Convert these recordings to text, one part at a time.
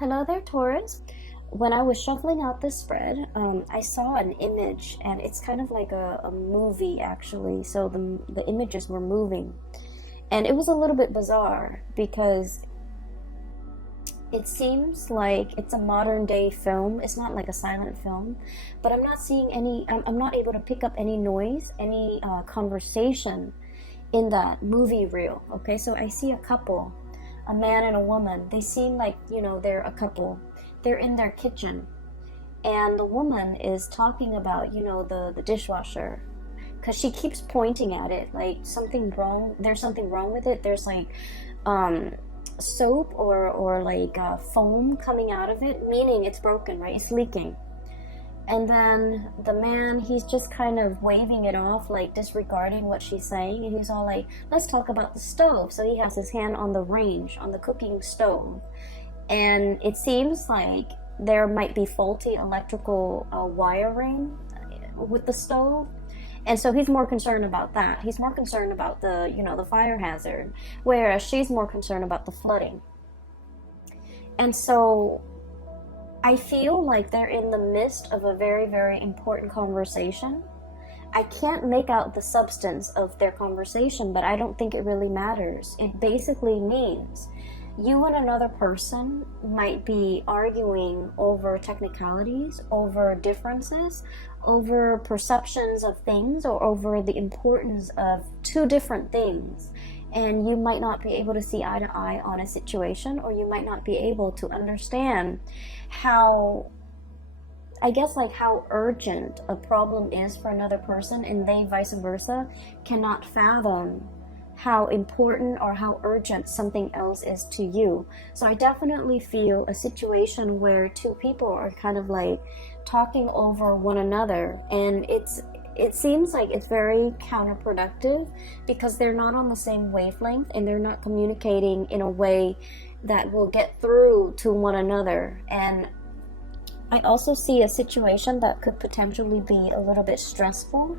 Hello there, Taurus. When I was shuffling out this spread, I saw an image, and it's kind of like a movie actually. So the images were moving, and it was a little bit bizarre because it seems like it's a modern day film. It's not like a silent film, but I'm not seeing any. I'm not able to pick up any noise, any conversation in that movie reel. Okay, so I see a couple, a man and a woman. They seem like, they're a couple. They're in their kitchen, and the woman is talking about, the dishwasher, because she keeps pointing at it like something wrong. There's something wrong with it. There's like soap or like foam coming out of it, meaning it's broken, right? It's leaking. And then the man, he's just kind of waving it off, like disregarding what she's saying. And he's all like, let's talk about the stove. So he has his hand on the range, on the cooking stove. And it seems like there might be faulty electrical wiring with the stove. And so he's more concerned about that. He's more concerned about the fire hazard, whereas she's more concerned about the flooding. And so I feel like they're in the midst of a very, very important conversation. I can't make out the substance of their conversation, but I don't think it really matters. It basically means you and another person might be arguing over technicalities, over differences, over perceptions of things, or over the importance of two different things. And you might not be able to see eye to eye on a situation, or you might not be able to understand how, I guess, like how urgent a problem is for another person, and they vice versa cannot fathom how important or how urgent something else is to you. So I definitely feel a situation where two people are kind of like talking over one another, and it seems like it's very counterproductive because they're not on the same wavelength and they're not communicating in a way that will get through to one another. And I also see a situation that could potentially be a little bit stressful.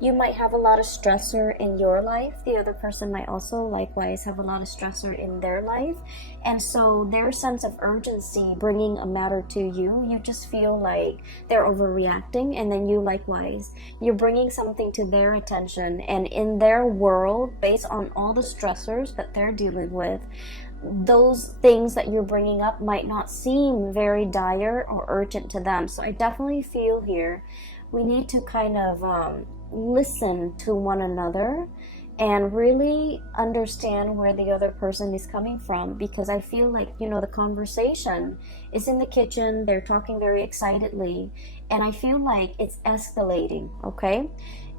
You might have a lot of stressor in your life. The other person might also likewise have a lot of stressor in their life. And so their sense of urgency bringing a matter to you, you just feel like they're overreacting. And then you likewise, you're bringing something to their attention. And in their world, based on all the stressors that they're dealing with, those things that you're bringing up might not seem very dire or urgent to them. So I definitely feel here we need to kind of listen to one another and really understand where the other person is coming from, because I feel like, the conversation is in the kitchen, they're talking very excitedly, and I feel like it's escalating, okay?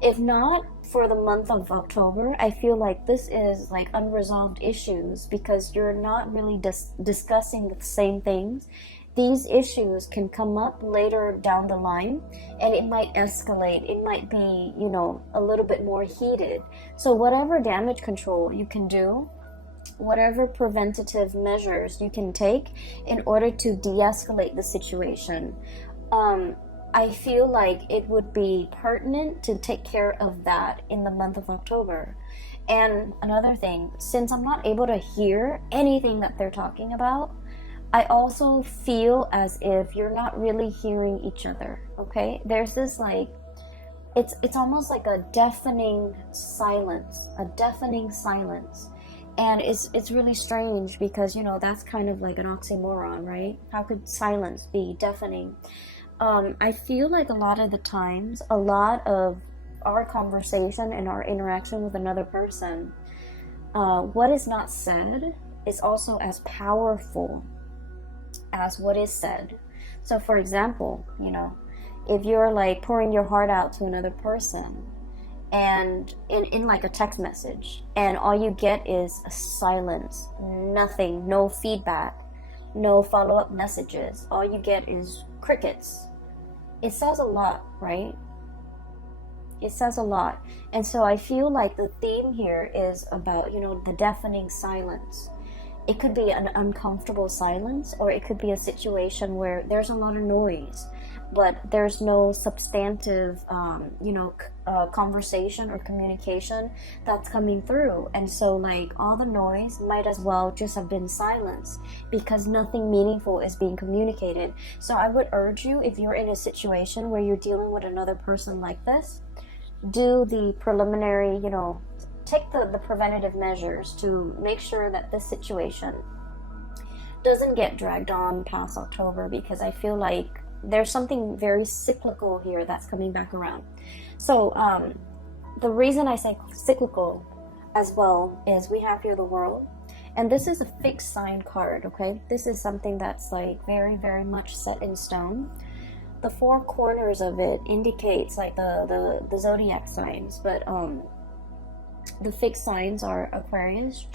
If not for the month of October, I feel like this is like unresolved issues because you're not really discussing the same things. These issues can come up later down the line, and it might escalate. It might be, a little bit more heated. So whatever damage control you can do, whatever preventative measures you can take in order to de-escalate the situation, I feel like it would be pertinent to take care of that in the month of October. And another thing, since I'm not able to hear anything that they're talking about, I also feel as if you're not really hearing each other, okay? There's this like, it's almost like a deafening silence. And it's really strange because, that's kind of like an oxymoron, right? How could silence be deafening? I feel like a lot of the times, a lot of our conversation and our interaction with another person, what is not said is also as powerful as what is said. So for example, if you're like pouring your heart out to another person and in like a text message, and all you get is a silence, nothing, no feedback, no follow-up messages, all you get is crickets. It says a lot, right? It says a lot. And so I feel like the theme here is about, the deafening silence. It could be an uncomfortable silence, or it could be a situation where there's a lot of noise, but there's no substantive, conversation or communication that's coming through. And so, like, all the noise might as well just have been silence because nothing meaningful is being communicated. So I would urge you, if you're in a situation where you're dealing with another person like this, do the preliminary, take the preventative measures to make sure that this situation doesn't get dragged on past October, because I feel like there's something very cyclical here that's coming back around. So the reason I say cyclical as well is we have here the World, and this is a fixed sign card, okay? This is something that's like very, very much set in stone. The four corners of it indicates like the zodiac signs, but the fixed signs are Aquarius,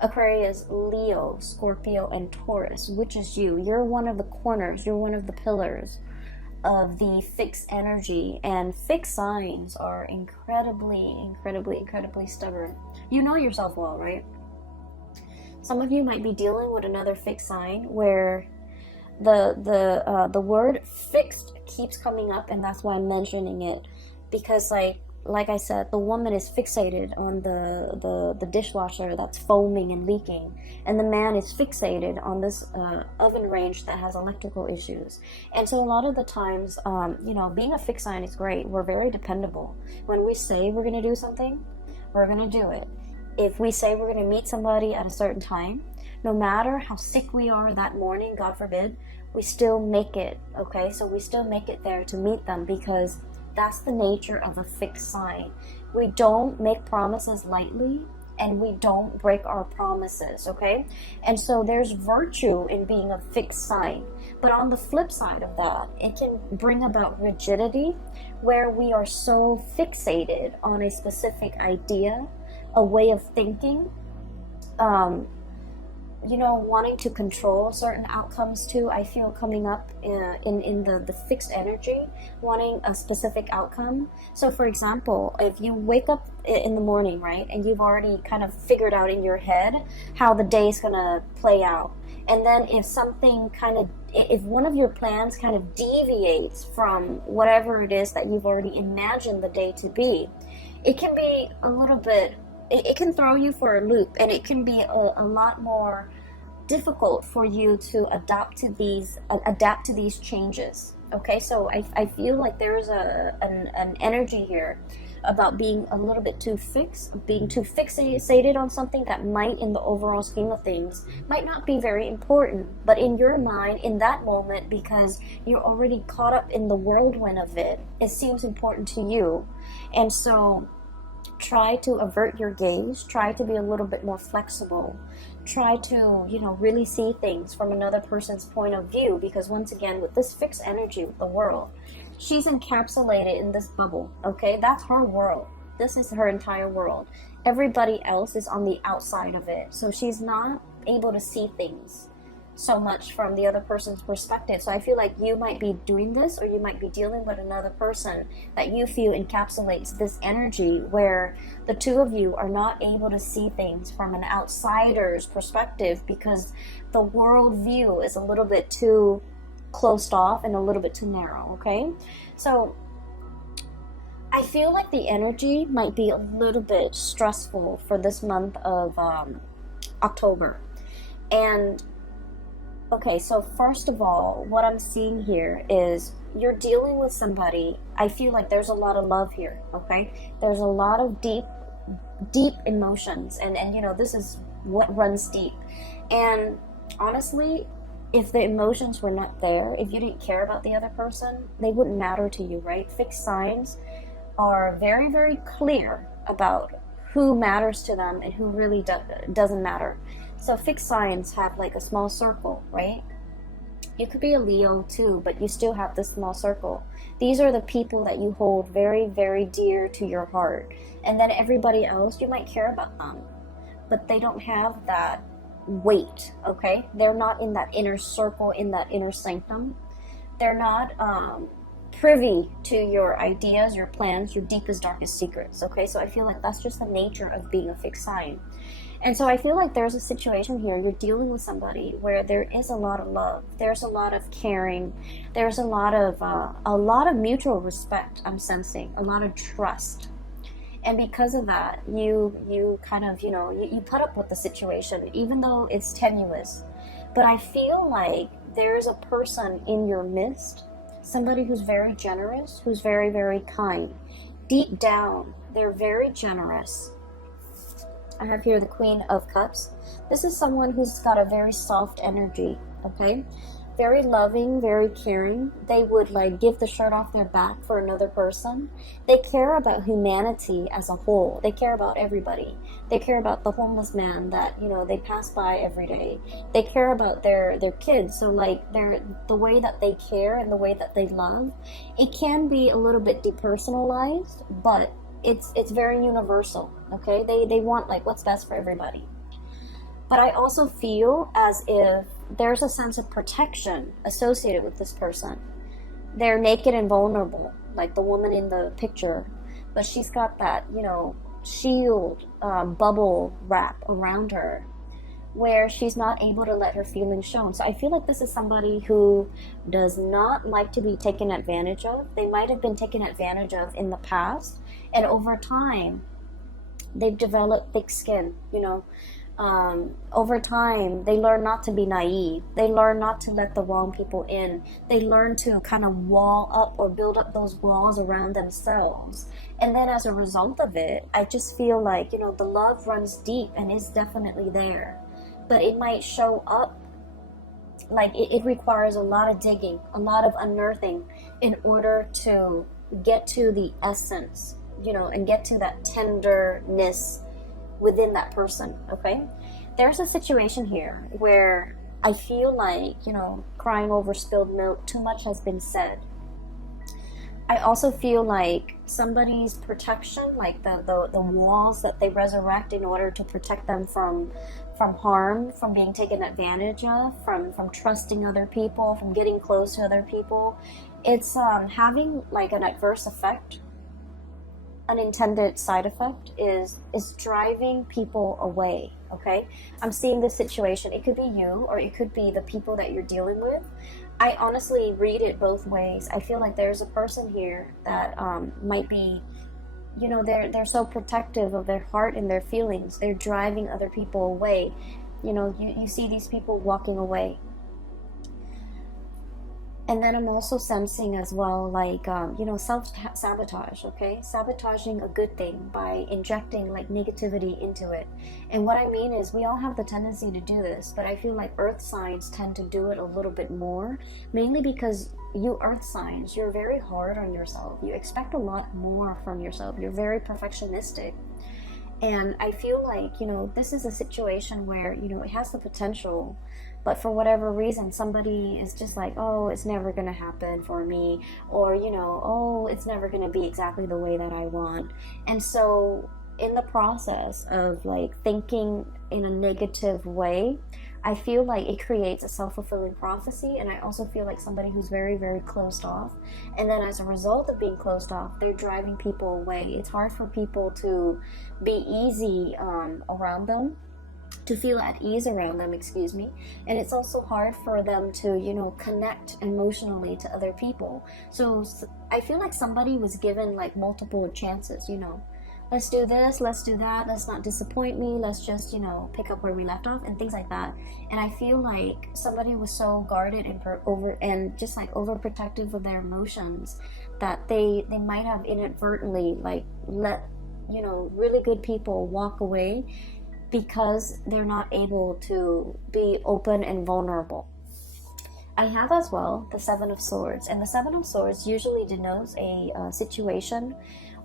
Aquarius, Leo, Scorpio, and Taurus, which is you. You're one of the corners, you're one of the pillars of the fixed energy, and fixed signs are incredibly stubborn. You know yourself well, right? Some of you might be dealing with another fixed sign where the word fixed keeps coming up, and that's why I'm mentioning it, because like I said, the woman is fixated on the dishwasher that's foaming and leaking, and the man is fixated on this oven range that has electrical issues. And so a lot of the times, being a fixed sign is great. We're very dependable. When we say we're going to do something, we're going to do it. If we say we're going to meet somebody at a certain time, no matter how sick we are that morning, God forbid, we still make it, okay? So we still make it there to meet them, because that's the nature of a fixed sign. We don't make promises lightly, and we don't break our promises, okay? And so there's virtue in being a fixed sign. But on the flip side of that, it can bring about rigidity, where we are so fixated on a specific idea, a way of thinking, wanting to control certain outcomes too. I feel coming up in the fixed energy, wanting a specific outcome. So for example, if you wake up in the morning, right, and you've already kind of figured out in your head how the day's gonna play out, and then if one of your plans kind of deviates from whatever it is that you've already imagined the day to be, it can be a little bit, it can throw you for a loop, and it can be a lot more difficult for you to adapt to these changes. Okay, so I feel like there's an energy here about being a little bit too fixed, being too fixated on something that might, in the overall scheme of things, might not be very important, but in your mind, in that moment, because you're already caught up in the whirlwind of it, it seems important to you. And so try to avert your gaze, try to be a little bit more flexible, try to, really see things from another person's point of view, because once again, with this fixed energy with the World, she's encapsulated in this bubble, okay? That's her world. This is her entire world. Everybody else is on the outside of it, so she's not able to see things so much from the other person's perspective. So I feel like you might be doing this, or you might be dealing with another person that you feel encapsulates this energy, where the two of you are not able to see things from an outsider's perspective, because the world view is a little bit too closed off and a little bit too narrow, okay? So I feel like the energy might be a little bit stressful for this month of October. And okay, so first of all, what I'm seeing here is you're dealing with somebody. I feel like there's a lot of love here, okay? There's a lot of deep emotions, and this is what runs deep. And honestly, if the emotions were not there, if you didn't care about the other person, they wouldn't matter to you, right? Fixed signs are very, very clear about who matters to them and who really doesn't matter. So fixed signs have like a small circle, right? You could be a Leo too, but you still have this small circle. These are the people that you hold very, very dear to your heart. And then everybody else, you might care about them, but they don't have that weight, okay? They're not in that inner circle, in that inner sanctum. They're not privy to your ideas, your plans, your deepest, darkest secrets, okay? So I feel like that's just the nature of being a fixed sign. And so I feel like there's a situation here. You're dealing with somebody where there is a lot of love. There's a lot of caring. There's a lot of mutual respect. I'm sensing a lot of trust. And because of that, you kind of, you put up with the situation, even though it's tenuous. But I feel like there's a person in your midst, somebody who's very generous, who's very, very kind. Deep down, they're very generous. I have here the Queen of Cups. This is someone who's got a very soft energy, okay? Very loving, very caring. They would like give the shirt off their back for another person. They care about humanity as a whole. They care about everybody. They care about the homeless man that, they pass by every day. They care about their kids. So like the way that they care and the way that they love, it can be a little bit depersonalized, but it's very universal, okay? They want like what's best for everybody. But I also feel as if there's a sense of protection associated with this person. They're naked and vulnerable, like the woman in the picture, but she's got that, shield, bubble wrap around her, where she's not able to let her feelings shown. So I feel like this is somebody who does not like to be taken advantage of. They might have been taken advantage of in the past, and over time, they've developed thick skin, over time, they learn not to be naive. They learn not to let the wrong people in. They learn to kind of wall up or build up those walls around themselves. And then as a result of it, I just feel like, the love runs deep and is definitely there. But it might show up like it requires a lot of digging, a lot of unearthing in order to get to the essence, and get to that tenderness within that person, okay? There's a situation here where I feel like, crying over spilled milk, too much has been said. I also feel like somebody's protection, like the walls that they resurrect in order to protect them from harm, from being taken advantage of, from trusting other people, from getting close to other people, it's having like an adverse effect. Unintended side effect is driving people away, okay? I'm seeing this situation. It could be you or it could be the people that you're dealing with. I honestly read it both ways. I feel like there's a person here that might be, they're so protective of their heart and their feelings. They're driving other people away. You see these people walking away. And then I'm also sensing as well, like, self-sabotage, okay? Sabotaging a good thing by injecting, like, negativity into it. And what I mean is we all have the tendency to do this, but I feel like earth signs tend to do it a little bit more, mainly because you earth signs, you're very hard on yourself. You expect a lot more from yourself. You're very perfectionistic. And I feel like, this is a situation where, it has the potential, but for whatever reason, somebody is just like, oh, it's never going to happen for me, or, oh, it's never going to be exactly the way that I want. And so in the process of like thinking in a negative way, I feel like it creates a self-fulfilling prophecy. And I also feel like somebody who's very, very closed off. And then as a result of being closed off, they're driving people away. It's hard for people to be easy around them, to feel at ease around them, excuse me. And it's also hard for them to, connect emotionally to other people. So I feel like somebody was given like multiple chances, let's do this, let's do that, let's not disappoint me, let's just, pick up where we left off and things like that. And I feel like somebody was so guarded and just like overprotective of their emotions that they might have inadvertently like let, really good people walk away because they're not able to be open and vulnerable. I have as well the Seven of Swords, and the Seven of Swords usually denotes a situation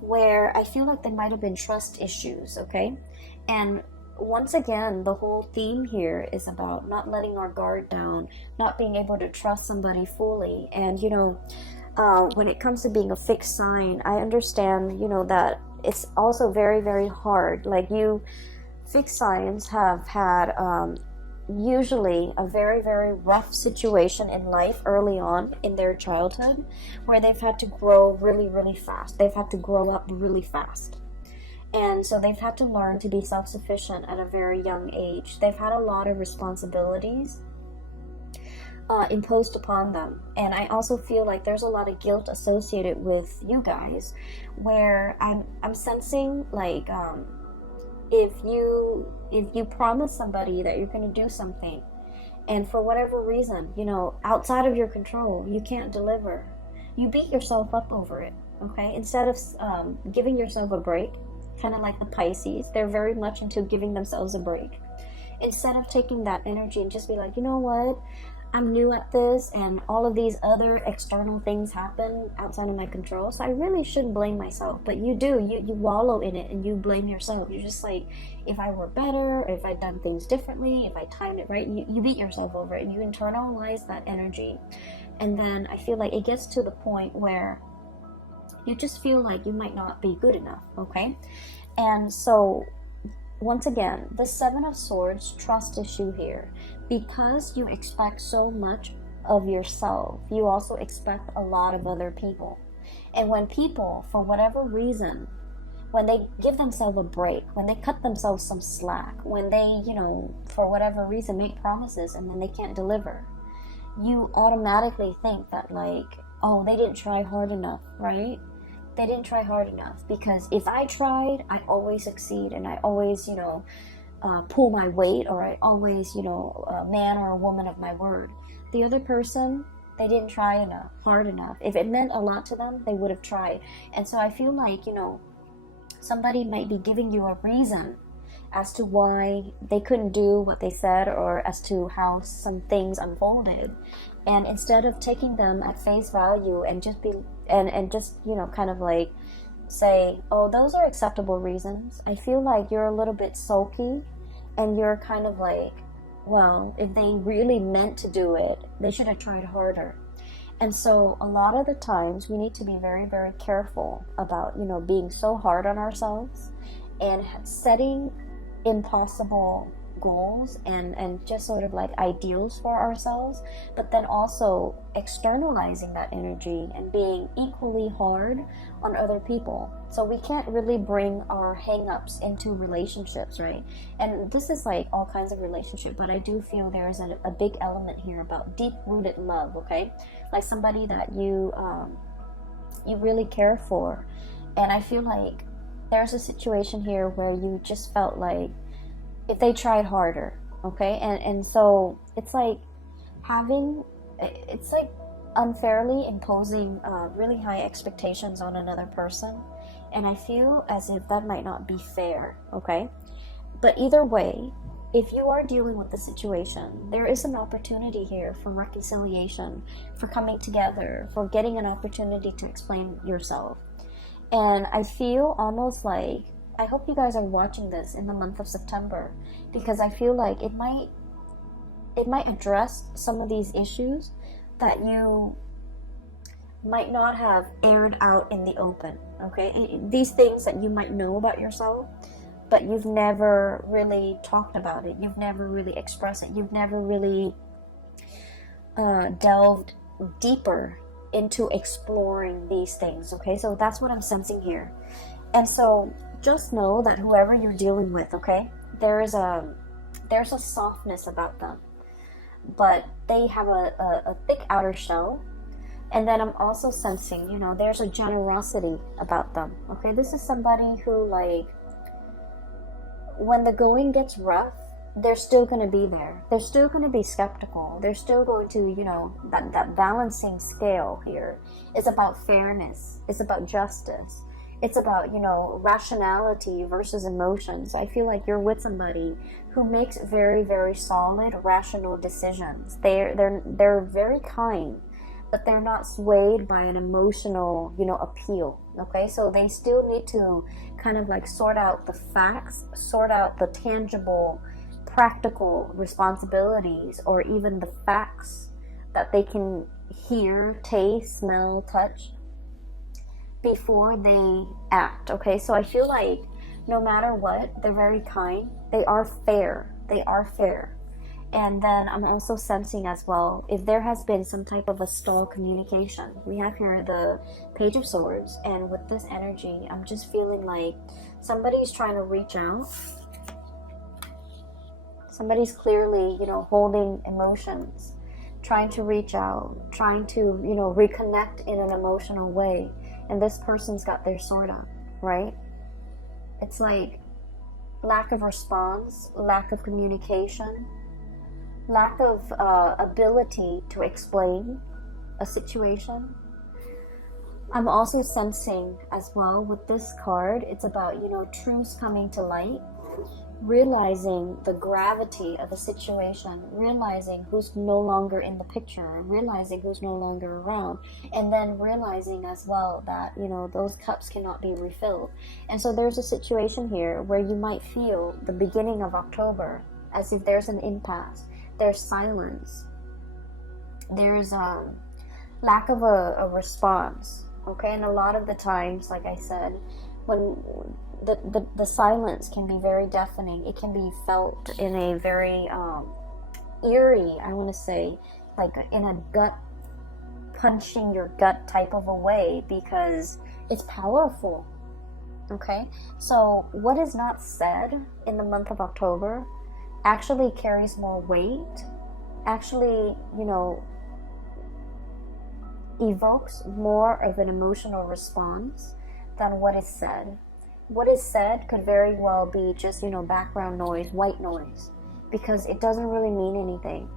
where I feel like there might have been trust issues, okay? And once again, the whole theme here is about not letting our guard down, not being able to trust somebody fully. And, when it comes to being a fixed sign, I understand, that it's also very, very hard. Like fixed signs have had usually a very, very rough situation in life early on in their childhood, where they've had to grow really, really fast. They've had to grow up really fast. And so they've had to learn to be self-sufficient at a very young age. They've had a lot of responsibilities imposed upon them. And I also feel like there's a lot of guilt associated with you guys, where I'm sensing like if you promise somebody that you're going to do something, and for whatever reason, outside of your control, you can't deliver, you beat yourself up over it. Okay, instead of giving yourself a break, kind of like the Pisces, they're very much into giving themselves a break. Instead of taking that energy and just be like, you know what, I'm new at this, and all of these other external things happen outside of my control, so I really shouldn't blame myself. But you do, you wallow in it and you blame yourself. You're just like, if I were better, if I'd done things differently, if I timed it right, you beat yourself over it and you internalize that energy. And then I feel like it gets to the point where you just feel like you might not be good enough, okay? And so, once again, the Seven of Swords, trust issue here. Because you expect so much of yourself, you also expect a lot of other people. And when people, for whatever reason, when they give themselves a break, when they cut themselves some slack, when they, for whatever reason make promises and then they can't deliver, you automatically think that like, oh, they didn't try hard enough, right? They didn't try hard enough, because if I tried, I always succeed, and I always, pull my weight, or I always, a man or a woman of my word. The other person, they didn't try hard enough. If it meant a lot to them, they would have tried. And so I feel like, somebody might be giving you a reason as to why they couldn't do what they said, or as to how some things unfolded. And instead of taking them at face value and just kind of like say, oh, those are acceptable reasons, I feel like you're a little bit sulky, and you're kind of like, well, if they really meant to do it, they should have tried harder. And so a lot of the times we need to be very, very careful about, being so hard on ourselves and setting impossible goals and just sort of like ideals for ourselves, but then also externalizing that energy and being equally hard on other people. So we can't really bring our hang-ups into relationships, right? And this is like all kinds of relationship, but I do feel there is a big element here about deep-rooted love, okay? Like somebody that you really care for. And I feel like there's a situation here where you just felt like if they tried harder, okay? And so it's like unfairly imposing really high expectations on another person. And I feel as if that might not be fair, okay? But either way, if you are dealing with the situation, there is an opportunity here for reconciliation, for coming together, for getting an opportunity to explain yourself. And I feel almost like, I hope you guys are watching this in the month of September, because I feel like it might address some of these issues that you might not have aired out in the open, okay? These things that you might know about yourself, but you've never really talked about it. You've never really expressed it. You've never really delved deeper into exploring these things, okay? So that's what I'm sensing here. And so just know that whoever you're dealing with, okay, there's a softness about them, but they have a thick outer shell. And then I'm also sensing, there's a generosity about them, okay? This is somebody who, like, when the going gets rough, they're still going to be there. They're still going to be skeptical. They're still going to, that balancing scale here is about fairness. It's about justice. It's about, rationality versus emotions. I feel like you're with somebody who makes very, very solid, rational decisions. They're very kind, but they're not swayed by an emotional, appeal, okay? So they still need to kind of like sort out the facts, sort out the tangible, practical responsibilities, or even the facts that they can hear, taste, smell, touch, before they act, okay? So I feel like no matter what, they're very kind. They are fair. And then I'm also sensing as well, if there has been some type of a stall communication. We have here the Page of Swords, and with this energy, I'm just feeling like somebody's trying to reach out. Somebody's clearly, you know, holding emotions, trying to reach out, trying to, you know, reconnect in an emotional way. And this person's got their sword up, right? It's like lack of response, lack of communication, lack of ability to explain a situation. I'm also sensing as well with this card, it's about, you know, truths coming to light, realizing the gravity of a situation, realizing who's no longer in the picture, realizing who's no longer around, and then realizing as well that, you know, those cups cannot be refilled. And so there's a situation here where you might feel the beginning of October as if there's an impasse. There's silence. There's lack of a response. Okay, and a lot of the times, like I said, when the silence can be very deafening, it can be felt in a very eerie, I want to say, like in a gut punching your gut type of a way, because it's powerful. Okay, so what is not said in the month of October actually carries more weight, actually, you know, evokes more of an emotional response than what is said. What is said could very well be just, you know, background noise, white noise, because it doesn't really mean anything.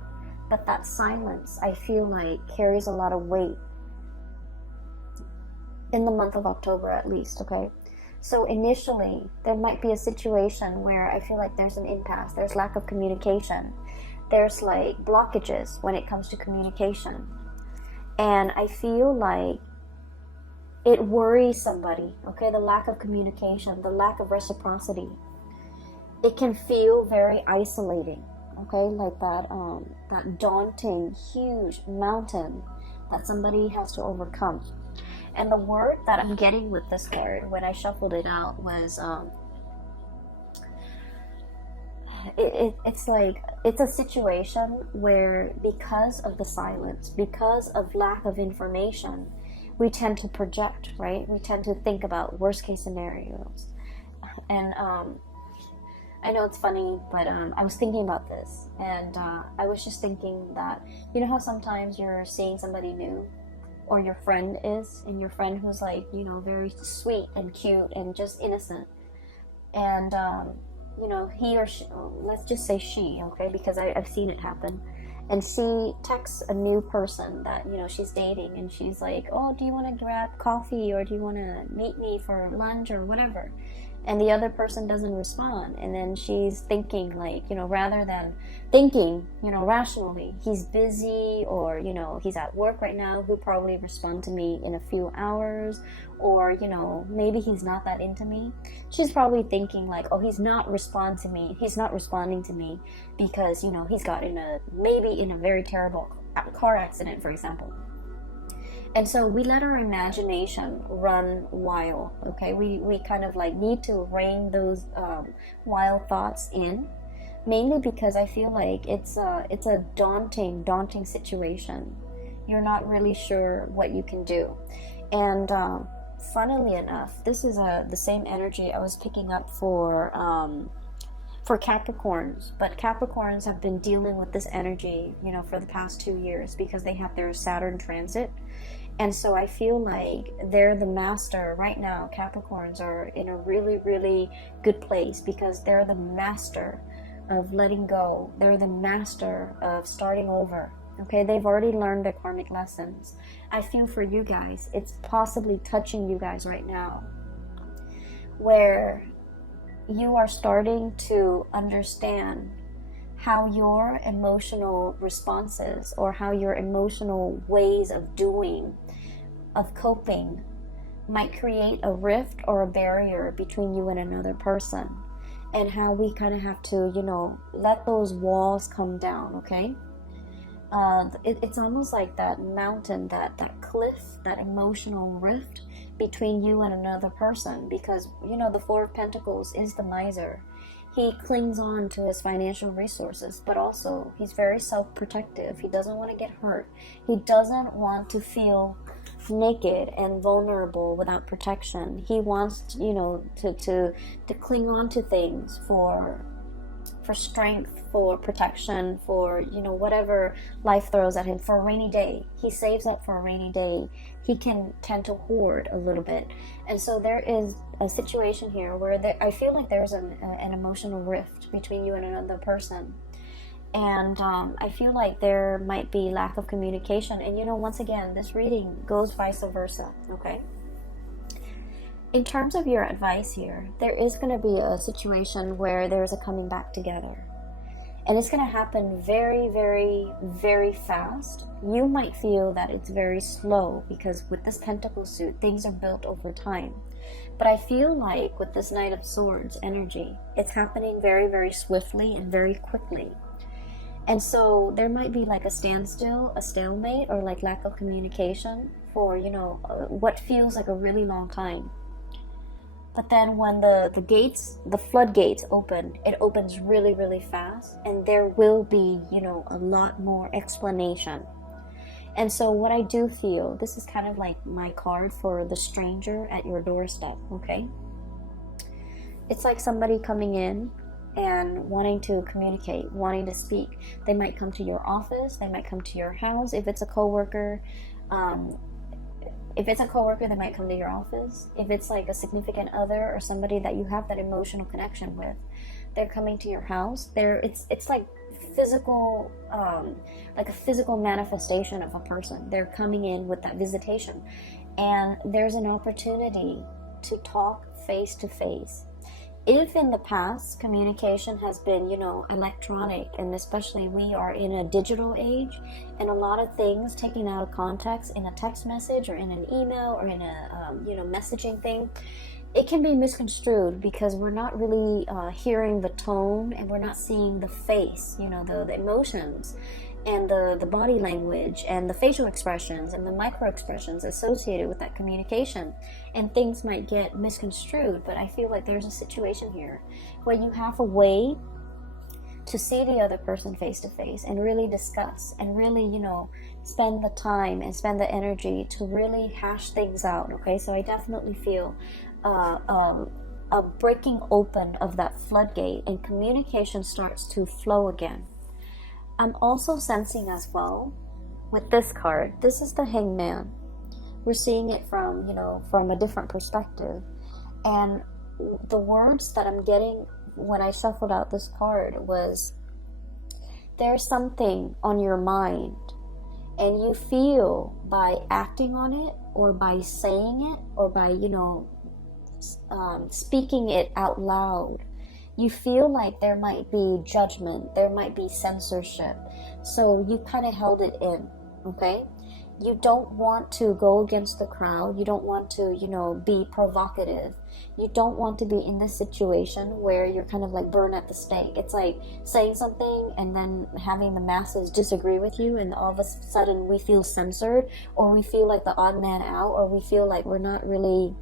But that silence, I feel like, carries a lot of weight in the month of October at least, okay? So initially, there might be a situation where I feel like there's an impasse, there's lack of communication, there's like blockages when it comes to communication. And I feel like it worries somebody, okay? The lack of communication, the lack of reciprocity. It can feel very isolating, okay? Like that daunting, huge mountain that somebody has to overcome. And the word that I'm getting with this card when I shuffled it out was it's like it's a situation where, because of the silence, because of lack of information, we tend to project, right? We tend to think about worst case scenarios. And I know it's funny, but I was thinking about this, and I was just thinking that, you know how sometimes you're seeing somebody new, or your friend is, and your friend who's like, you know, very sweet and cute and just innocent, and you know, he or she, let's just say she, okay, because I've seen it happen, and she texts a new person that, you know, she's dating, and she's like, oh, do you want to grab coffee, or do you want to meet me for lunch or whatever? And the other person doesn't respond, and then she's thinking, like, you know, rather than thinking, you know, rationally, he's busy, or, you know, he's at work right now, he'll probably respond to me in a few hours, or, you know, maybe he's not that into me. She's probably thinking like, oh, he's not responding to me because, you know, he's got maybe in a very terrible car accident, for example. And so we let our imagination run wild, okay? We kind of like need to rein those wild thoughts in, mainly because I feel like it's a daunting situation. You're not really sure what you can do. And funnily enough, this is the same energy I was picking up for Capricorns, but Capricorns have been dealing with this energy, you know, for the past 2 years because they have their Saturn transit. And so I feel like they're the master right now. Capricorns are in a really, really good place because they're the master of letting go. They're the master of starting over. Okay, they've already learned their karmic lessons. I feel for you guys, it's possibly touching you guys right now, where you are starting to understand how your emotional responses or how your emotional ways of doing, of coping, might create a rift or a barrier between you and another person, and how we kind of have to, you know, let those walls come down, okay? It's almost like that mountain, that cliff, that emotional rift between you and another person, because, you know, the Four of Pentacles is the miser. He clings on to his financial resources, but also he's very self-protective. He doesn't want to get hurt. He doesn't want to feel naked and vulnerable without protection. He wants, you know, to cling on to things for strength, for protection, for, you know, whatever life throws at him, for a rainy day. He saves up for a rainy day. He can tend to hoard a little bit. And so there is a situation here where I feel like there's an emotional rift between you and another person. And I feel like there might be lack of communication. And, you know, once again, this reading goes vice versa, okay? In terms of your advice here, there is going to be a situation where there's a coming back together. And it's going to happen very, very, very fast. You might feel that it's very slow because with this Pentacle suit, things are built over time. But I feel like with this Knight of Swords energy, it's happening very, very swiftly and very quickly. And so there might be like a standstill, a stalemate, or like lack of communication for, you know, what feels like a really long time. But then when the floodgates open, it opens really, really fast, and there will be, you know, a lot more explanation. And so what I do feel, this is kind of like my card for the stranger at your doorstep, okay? It's like somebody coming in and wanting to communicate, wanting to speak. They might come to your office, they might come to your house. If it's a coworker, they might come to your office. If it's like a significant other or somebody that you have that emotional connection with, they're coming to your house. It's like physical, like a physical manifestation of a person. They're coming in with that visitation, and there's an opportunity to talk face to face. If in the past communication has been, you know, electronic, and especially we are in a digital age, and a lot of things taken out of context in a text message or in an email or in a you know, messaging thing, it can be misconstrued because we're not really hearing the tone, and we're not seeing the face, you know, the emotions and the body language and the facial expressions and the micro expressions associated with that communication, and things might get misconstrued. But I feel like there's a situation here where you have a way to see the other person face to face and really discuss and really, you know, spend the time and spend the energy to really hash things out, okay? So I definitely feel a breaking open of that floodgate, and communication starts to flow again. I'm also sensing as well with this card, this is the Hangman. We're seeing it from, you know, from a different perspective. And the words that I'm getting when I shuffled out this card was, there's something on your mind, and you feel by acting on it, or by saying it, or by, you know, speaking it out loud, you feel like there might be judgment, there might be censorship. So you kind of held it in, okay? You don't want to go against the crowd. You don't want to, you know, be provocative. You don't want to be in this situation where you're kind of like burned at the stake. It's like saying something and then having the masses disagree with you, and all of a sudden we feel censored, or we feel like the odd man out, or we feel like we're not really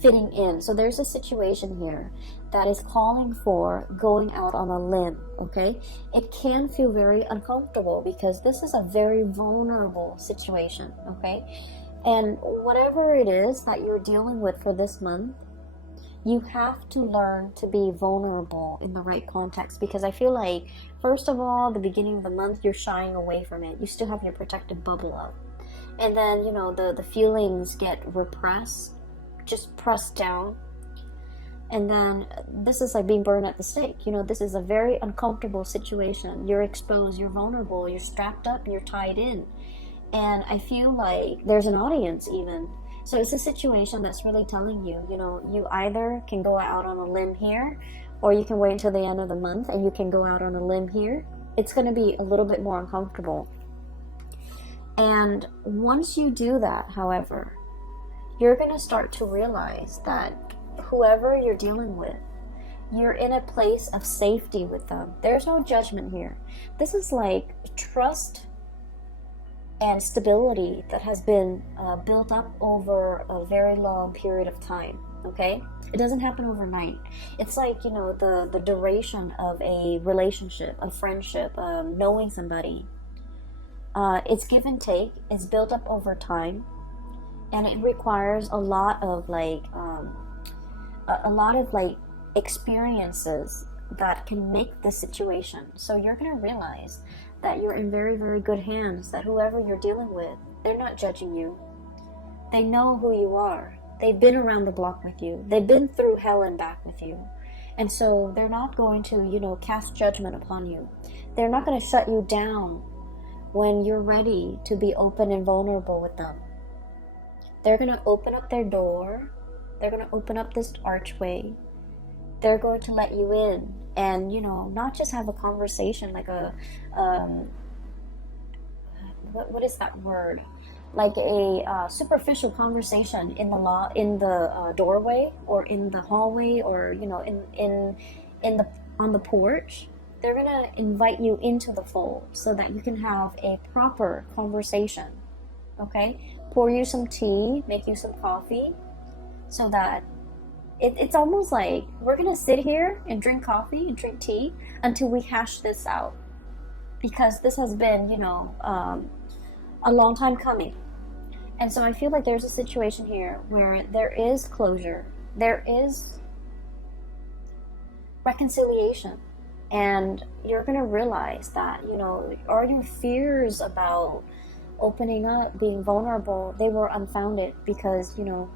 fitting in. So there's a situation here that is calling for going out on a limb, okay? It can feel very uncomfortable because this is a very vulnerable situation, okay? And whatever it is that you're dealing with for this month, you have to learn to be vulnerable in the right context, because I feel like, first of all, the beginning of the month, you're shying away from it. You still have your protective bubble up. And then, you know, the feelings get repressed, just pressed down. And then this is like being burned at the stake. You know, this is a very uncomfortable situation. You're exposed, you're vulnerable, you're strapped up, you're tied in. And I feel like there's an audience even. So it's a situation that's really telling you, you know, you either can go out on a limb here, or you can wait until the end of the month and you can go out on a limb here. It's going to be a little bit more uncomfortable. And once you do that, however, you're going to start to realize that whoever you're dealing with, you're in a place of safety with them. There's no judgment here. This is like trust and stability that has been built up over a very long period of time. okay? It doesn't happen overnight. It's like, you know, the duration of a relationship, a friendship, knowing somebody. It's give and take. It's built up over time, and it requires a lot of like experiences that can make the situation. So you're gonna realize that you're in very, very good hands. That whoever you're dealing with, they're not judging you. They know who you are. They've been around the block with you. They've been through hell and back with you. And so they're not going to, you know, cast judgment upon you. They're not going to shut you down when you're ready to be open and vulnerable with them. They're going to open up their door. They're going to open up this archway. They're going to let you in and, you know, not just have a conversation like a, what is that word? Like a superficial conversation in the doorway or in the hallway or, you know, on the porch. They're gonna invite you into the fold so that you can have a proper conversation. Okay, pour you some tea, make you some coffee, so that it's almost like we're gonna sit here and drink coffee and drink tea until we hash this out, because this has been, you know, a long time coming. And so I feel like there's a situation here where there is closure, there is reconciliation, and you're going to realize that, you know, are your fears about opening up, being vulnerable, they were unfounded, because, you know,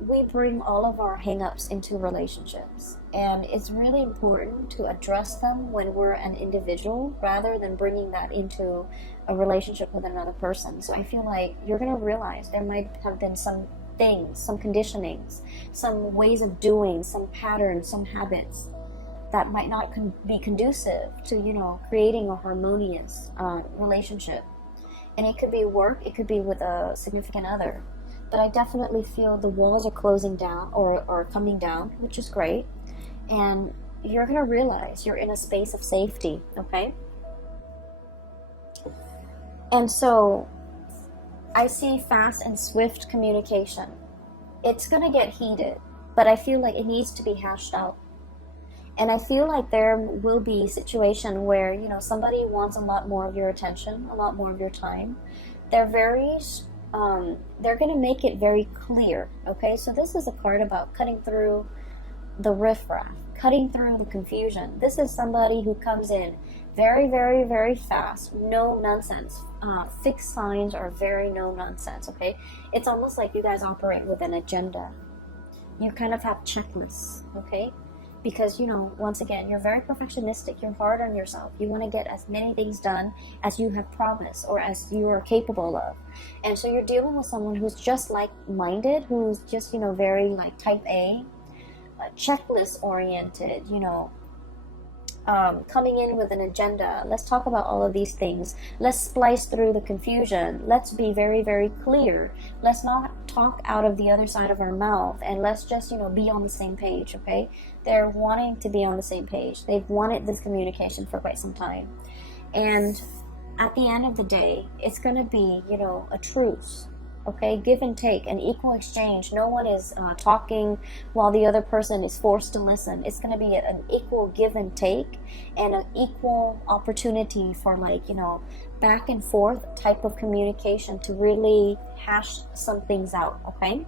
we bring all of our hang-ups into relationships, and it's really important to address them when we're an individual rather than bringing that into a relationship with another person. So I feel like you're going to realize there might have been some things, some conditionings, some ways of doing, some patterns, some habits that might not be conducive to, you know, creating a harmonious relationship. And it could be work, it could be with a significant other. But I definitely feel the walls are closing down or coming down, which is great. And you're going to realize you're in a space of safety, okay? And so I see fast and swift communication. It's going to get heated, but I feel like it needs to be hashed out. And I feel like there will be a situation where, you know, somebody wants a lot more of your attention, a lot more of your time. They're going to make it very clear, okay? So this is a card about cutting through the riffraff, cutting through the confusion. This is somebody who comes in very, very, very fast, no nonsense. Fixed signs are very no nonsense, okay? It's almost like you guys operate with an agenda. You kind of have checklists, okay? Because, you know, once again, you're very perfectionistic. You're hard on yourself. You want to get as many things done as you have promised or as you are capable of. And so you're dealing with someone who's just like-minded, who's just, you know, very like type A, checklist oriented, you know, coming in with an agenda. Let's talk about all of these things. Let's splice through the confusion. Let's be very, very clear. Let's not talk out of the other side of our mouth, and let's just, you know, be on the same page, okay? They're wanting to be on the same page. They've wanted this communication for quite some time. And at the end of the day, it's going to be, you know, a truce. Okay, give and take, an equal exchange. No one is talking while the other person is forced to listen. It's going to be an equal give and take, and an equal opportunity for, like, you know, back and forth type of communication to really hash some things out, okay?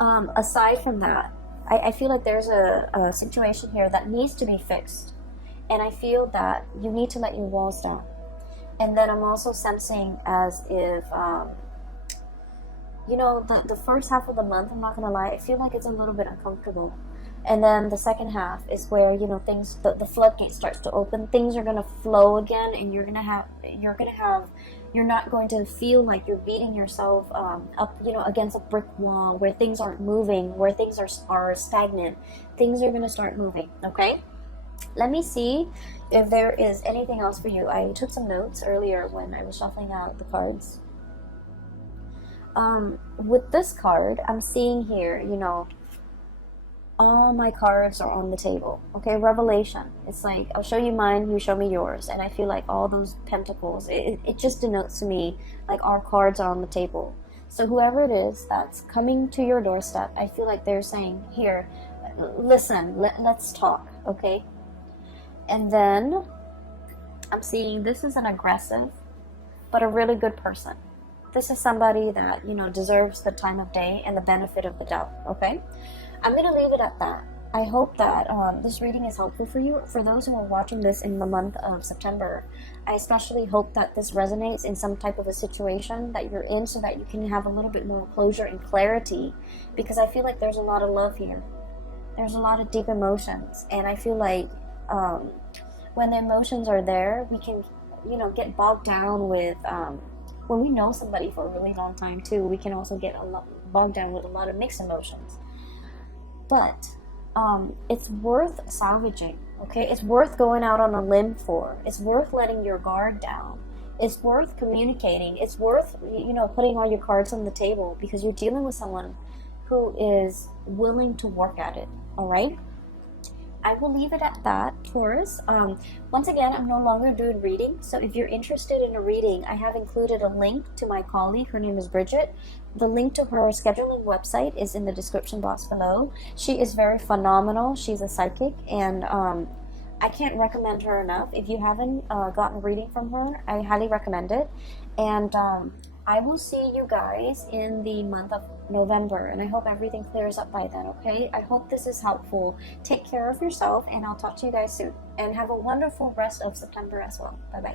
Aside from that, I feel like there's a situation here that needs to be fixed, and I feel that you need to let your walls down. And then I'm also sensing as if you know, the first half of the month, I'm not gonna lie, I feel like it's a little bit uncomfortable. And then the second half is where, you know, things, the floodgate starts to open. Things are gonna flow again, and you're not going to feel like you're beating yourself up, you know, against a brick wall where things aren't moving, where things are stagnant. Things are gonna start moving, okay? Let me see if there is anything else for you. I took some notes earlier when I was shuffling out the cards. With this card, I'm seeing here, you know, all my cards are on the table. Okay, revelation. It's like, I'll show you mine, you show me yours. And I feel like all those pentacles, it just denotes to me like our cards are on the table. So whoever it is that's coming to your doorstep, I feel like they're saying, here, listen, let's talk, okay? And then I'm seeing this is an aggressive, but a really good person. This is somebody that, you know, deserves the time of day and the benefit of the doubt, okay? I'm going to leave it at that. I hope that this reading is helpful for you. For those who are watching this in the month of September, I especially hope that this resonates in some type of a situation that you're in so that you can have a little bit more closure and clarity, because I feel like there's a lot of love here. There's a lot of deep emotions, and I feel like when the emotions are there, we can, you know, get bogged down with, when we know somebody for a really long time too, we can also get bogged down with a lot of mixed emotions. But it's worth salvaging, okay? It's worth going out on a limb for. It's worth letting your guard down. It's worth communicating. It's worth, you know, putting all your cards on the table, because you're dealing with someone who is willing to work at it, all right? I will leave it at that, Taurus. Once again, I'm no longer doing reading, so if you're interested in a reading, I have included a link to my colleague. Her name is Bridget. The link to her scheduling website is in the description box below. She is very phenomenal. She's a psychic, and I can't recommend her enough. If you haven't gotten a reading from her, I highly recommend it. And I will see you guys in the month of November, and I hope everything clears up by then, okay? I hope this is helpful. Take care of yourself, and I'll talk to you guys soon. And have a wonderful rest of September as well. Bye-bye.